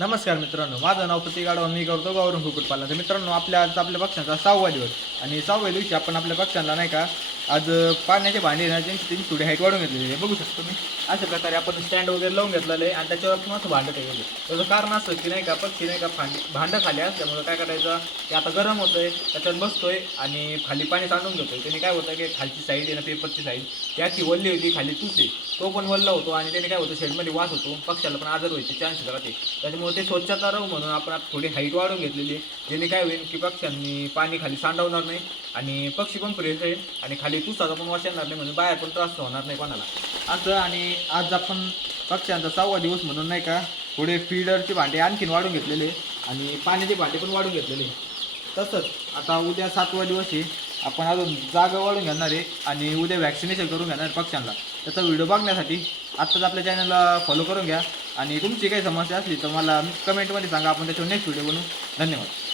नमस्कार मित्रांनो, माझं नाव प्रतीक आडवा. मी करतो गावरून कुक्कुटपालन. तर मित्रांनो, आपल्या पक्ष्यांचा 6वा दिवस आणि 6व्या दिवशी आपण आपल्या पक्ष्यांना नाही का आज पाण्याचे भांडे ना त्यांची थोडी हाईट वाढून घेतलेली आहे. बघू शकतो मी अशा प्रकारे आपण स्टँड वगैरे लावून घेतलेलं आहे आणि त्याच्यावर मस्त भांडं ठेवले. त्याचं कारण असं की नाही का पक्षी नाही का भांडं खाली असल्यामुळे काय करायचं की आता गरम होतंय, त्याच्यात बसतोय आणि खाली पाणी सांडून घेतोय. त्याने काय होतं की खालची साईड आहे ना, पेपरची साईड त्याची वल्ली होती, खाली तूच आहे तो पण वल्ला होतो आणि त्याने काय होतं शेडमध्ये वास होतो, पक्षाला पण आजार व्हायचे चान्सेस राहते. त्याच्यामुळे ते स्वच्छता राहू म्हणून आपण आता थोडी हाईट वाढवून घेतलेली आहे. ज्याने काय होईल की पक्ष्यांनी पाणी खाली सांडवणार नाही आणि पक्षी पण फ्रेश राहील आणि खाली तुसाचा पण वास येणार नाही, म्हणजे बाहेर पण त्रास होणार नाही कोणाला असं. आणि आज आपण पक्ष्यांचा 6वा दिवस म्हणून नाही का थोडे फीडरचे भांडे आणखीन वाढून घेतलेले आणि पाण्याचे भांडे पण वाढून घेतलेले. तसंच आता उद्या 7वा दिवस आहे, आपण अजून जागा वाढून घेणार आहे आणि उद्या वॅक्सिनेशन करून घेणार आहे पक्ष्यांना. त्याचा व्हिडिओ बघण्यासाठी आत्ताच आपल्या चॅनलला फॉलो करून घ्या आणि तुमची काही समस्या असली तर मला कमेंटमध्ये सांगा, आपण त्याच्यावर नेक्स्ट व्हिडिओ बनवू. धन्यवाद.